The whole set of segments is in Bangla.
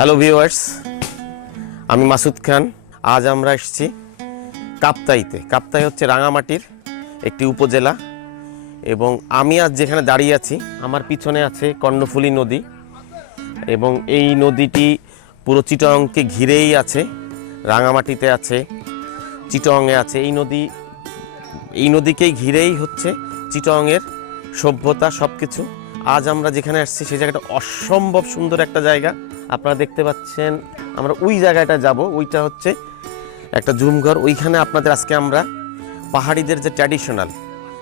হ্যালো ভিউয়ার্স আমি মাসুদ খান। আজ আমরা এসেছি কাপ্তাইতে। কাপ্তাই হচ্ছে রাঙামাটির একটি উপজেলা এবং আমি আজ যেখানে দাঁড়িয়ে আছি, আমার পিছনে আছে কর্ণফুলী নদী এবং এই নদীটি পুরো চিটংকে ঘিরেই আছে, রাঙামাটিতে আছে, চিটংয়ে আছে। এই নদী, এই নদীকেই ঘিরেই হচ্ছে চিটংয়ের সভ্যতা সব কিছু আজ আমরা যেখানে আসছি সেই জায়গাটা অসম্ভব সুন্দর একটা জায়গা। আপনারা দেখতে পাচ্ছেন, আমরা ওই জায়গাটা যাব, ওইটা হচ্ছে একটা জুমঘর ওইখানে আপনাদের আজকে আমরা পাহাড়িদের যে ট্র্যাডিশনাল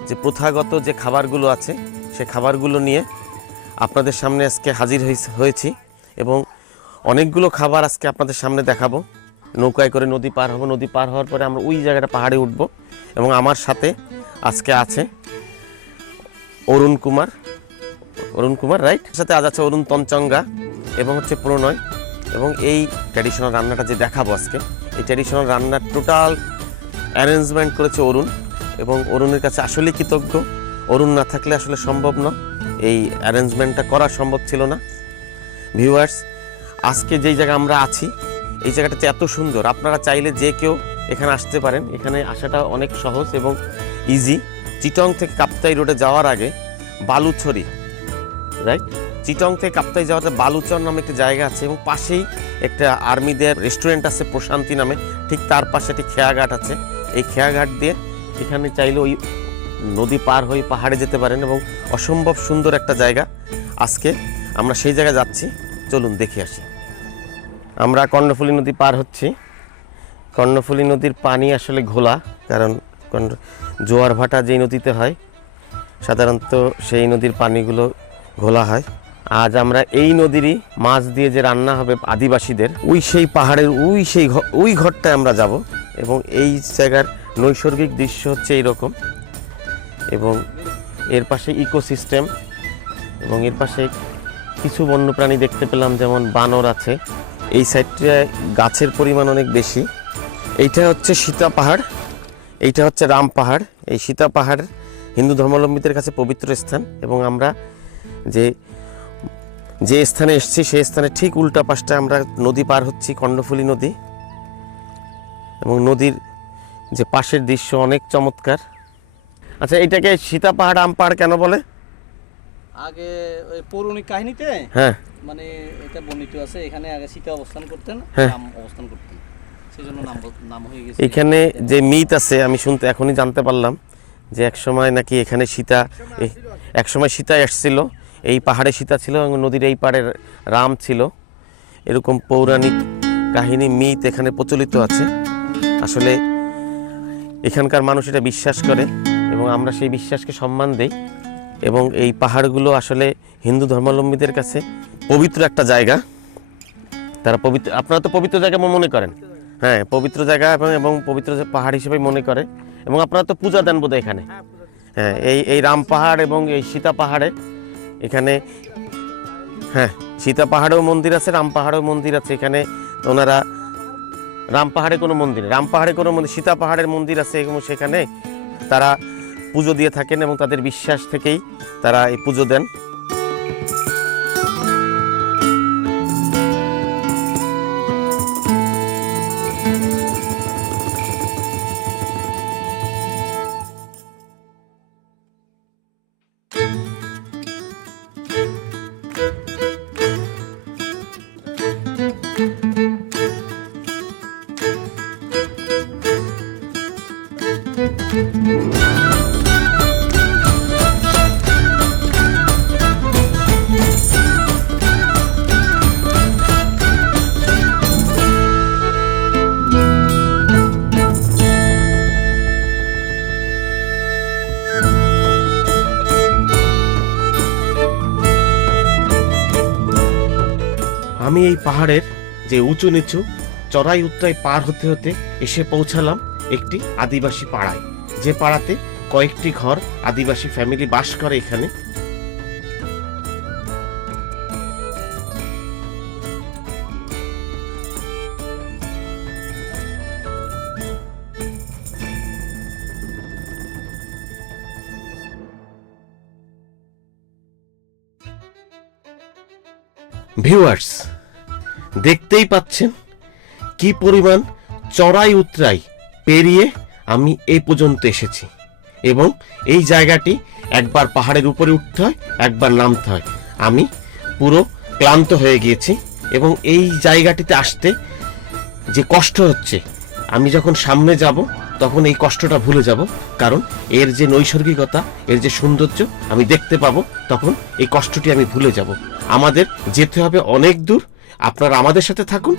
যে প্রথাগত যে খাবারগুলো আছে, সে খাবারগুলো নিয়ে আপনাদের সামনে আজকে হাজির হয়েছে- এবং অনেকগুলো খাবার আজকে আপনাদের সামনে দেখাবো। নৌকায় করে নদী পার হব, নদী পার হওয়ার পরে আমরা ওই জায়গাটা পাহাড়ে উঠব এবং আমার সাথে আজকে আছে অরুণ কুমার। অরুণ কুমার রাইট সাথে আজ আছে অরুণ তঞ্চঙ্গা এবং হচ্ছে প্রণয় এবং এই ট্র্যাডিশনাল রান্নাটা যে দেখাবো আজকে, এই ট্র্যাডিশনাল রান্নার টোটাল অ্যারেঞ্জমেন্ট করেছে অরুণ এবং অরুণের কাছে আসলে কৃতজ্ঞ। অরুণ না থাকলে আসলে সম্ভব না, এই অ্যারেঞ্জমেন্টটা করা সম্ভব ছিল না। ভিউয়ার্স আজকে যেই জায়গা আমরা আছি, এই জায়গাটা হচ্ছে এত সুন্দর। আপনারা চাইলে যে কেউ এখানে আসতে পারেন। এখানে আসাটা অনেক সহজ এবং ইজি চিটং থেকে কাপ্তাই রোডে যাওয়ার আগে বালুছড়ি রাইট চিটং থেকে কাপ্তাই যাওয়াতে বালুচর নামে একটা জায়গা আছে এবং পাশেই একটা আর্মিদের রেস্টুরেন্ট আছে প্রশান্তি নামে। ঠিক তার পাশে একটি খেয়াঘাট আছে। এই খেয়াঘাট দিয়ে এখানে চাইলে ওই নদী পার হয়ে পাহাড়ে যেতে পারেন এবং অসম্ভব সুন্দর একটা জায়গা। আজকে আমরা সেই জায়গায় যাচ্ছি। চলুন দেখে আসি। আমরা কর্ণফুলী নদী পার হচ্ছি। কর্ণফুলী নদীর পানি আসলে ঘোলা, কারণ জোয়ার ভাটা যেই নদীতে হয়, সাধারণত সেই নদীর পানিগুলো ঘোলা হয়। আজ আমরা এই নদীরই মাছ দিয়ে যে রান্না হবে আদিবাসীদের, ওই সেই পাহাড়ের, ওই সেই ওই ঘরটায় আমরা যাব এবং এই জায়গার নৈসর্গিক দৃশ্য হচ্ছে এইরকম এবং এর পাশে ইকোসিস্টেম এবং এর পাশে কিছু বন্যপ্রাণী দেখতে পেলাম, যেমন বানর আছে। এই সাইডটায় গাছের পরিমাণ অনেক বেশি। এইটা হচ্ছে সীতা পাহাড়, এইটা হচ্ছে রাম পাহাড়। এই সীতা পাহাড় হিন্দু ধর্মাবলম্বীদের কাছে পবিত্র স্থান এবং আমরা যে যে স্থানে এসেছি সেই স্থানে ঠিক উল্টা পাশটা আমরা নদী পার হচ্ছি কর্ণফুলী নদী। এবং নদীর যে পাশের দৃশ্য অনেক চমৎকার। আচ্ছা এটাকে সীতা পাহাড় আম পাহাড় কেন বলে? আগে ওই পৌরাণিক কাহিনীতে? হ্যাঁ। মানে এটা বর্ণিত আছে এখানে আগে সীতা অবস্থান করতেন হ্যাঁ। রাম অবস্থান করতেন। সেই জন্য নাম নাম হয়ে গেছে। এখানে যে মিথ আছে আমি শুনতে এখনই জানতে পারলাম যে এক সময় নাকি এখানে সীতা এক সময় সীতা এসছিল এই পাহাড়ে সীতা ছিল এবং নদীর এই পাড়ে রাম ছিল। এরকম পৌরাণিক কাহিনী, মিথ এখানে প্রচলিত আছে। আসলে এখানকার মানুষ এটা বিশ্বাস করে এবং আমরা সেই বিশ্বাসকে সম্মান দেই এবং এই পাহাড়গুলো আসলে হিন্দু ধর্মাবলম্বীদের কাছে পবিত্র একটা জায়গা। তারা পবিত্র, আপনারা তো পবিত্র জায়গা মনে করেন? হ্যাঁ পবিত্র জায়গা এবং এবং পবিত্র পাহাড় হিসেবে মনে করে এবং আপনারা তো পূজা দেন বোধহয় এখানে। হ্যাঁ এই এই রাম পাহাড় এবং এই সীতা পাহাড়ে এখানে হ্যাঁ সীতা পাহাড়েও মন্দির আছে, রাম পাহাড়েও মন্দির আছে, এখানে ওনারা, রাম পাহাড়ে কোনো মন্দির। রাম পাহাড়ে কোনো মন্দির, সীতা পাহাড়ের মন্দির আছে এবং সেখানে তারা পুজো দিয়ে থাকেন এবং তাদের বিশ্বাস থেকেই তারা এই পুজো দেন পাহাড়ের যে উঁচু নিচু চড়াই উত্তরাই পার হতে হতে এসে পৌঁছালাম একটি আদিবাসী পাড়ায়। যে পাড়াতে কয়েকটি ঘর আদিবাসী ফ্যামিলি বাস করে এখানে। ভিউয়ার্স দেখতেই পাচ্ছেন কি পরিমাণ চড়াই উতরাই পেরিয়ে আমি এই পর্যন্ত এসেছি। এবং এই জায়গাটি একবার পাহাড়ের উপরে উঠতে হয়, একবার নামতে হয়। আমি পুরো ক্লান্ত হয়ে গিয়েছি এবং এই জায়গাটিতে আসতে যে কষ্ট হচ্ছে, আমি যখন সামনে যাব, তখন এই কষ্টটা ভুলে যাব। কারণ এর যে নৈসর্গিকতা, এর যে সৌন্দর্য আমি দেখতে পাবো, তখন এই কষ্টটি আমি ভুলে যাব। আমাদের যেতে হবে অনেক দূর আপনারা আমাদের সাথে থাকুন।